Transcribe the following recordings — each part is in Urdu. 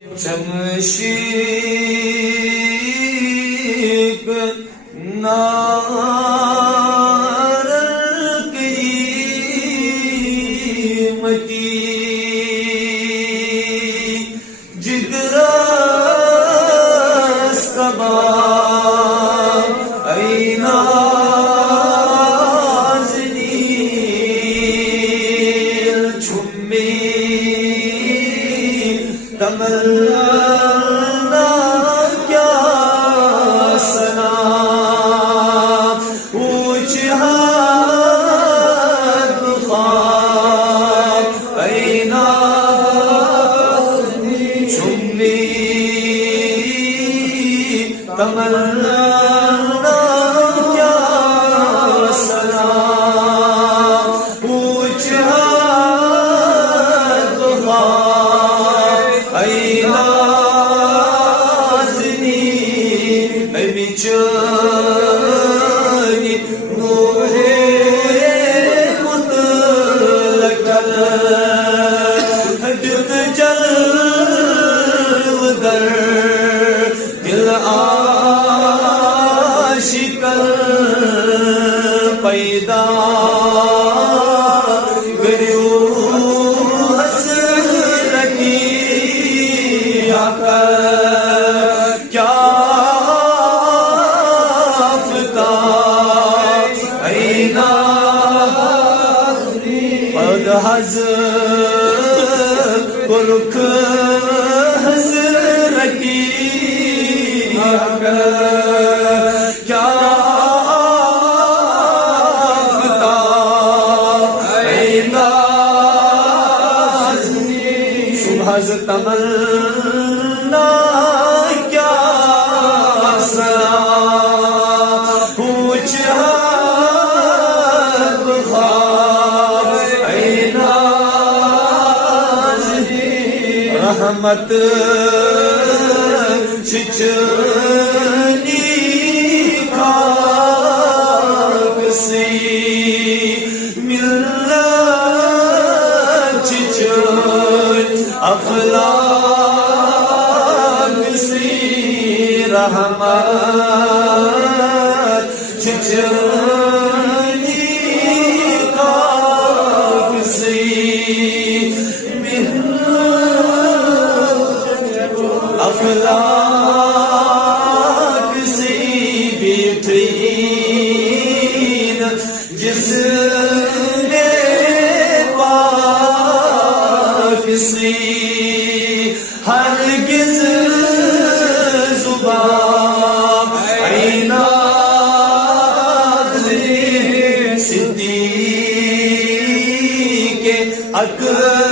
چمشیق نار قیمتی جگرستبا ای نازنی چمی تمنا کیا سنا اونچ حد خواب ای نازنی چمی تمنا کیا سنا اونچ حد خواب ای نازنی ای بیچاری نور مطلق دل جلو در دل عاشق پیدا قرق حضرتی کیا فتح ای نازنی صبح از تمنا کیا سنا پوچھ حد خواب ای رحمت چچنی خاک سی ملت چچن افلاک سی رحمت چچنی خاک سی افلاک سی بیٹھین جس نے پاک سی ہرگز زبان ای نازنی صدیق اکبر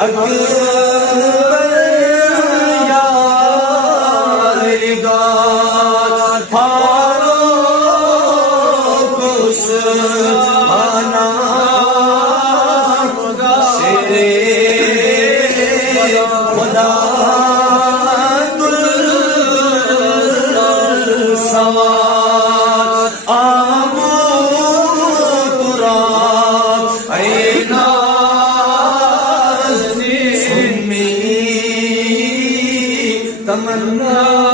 اکبر یادگار فاروق عثمانہ شیر خدا السماوات آمو تراب ای تمنا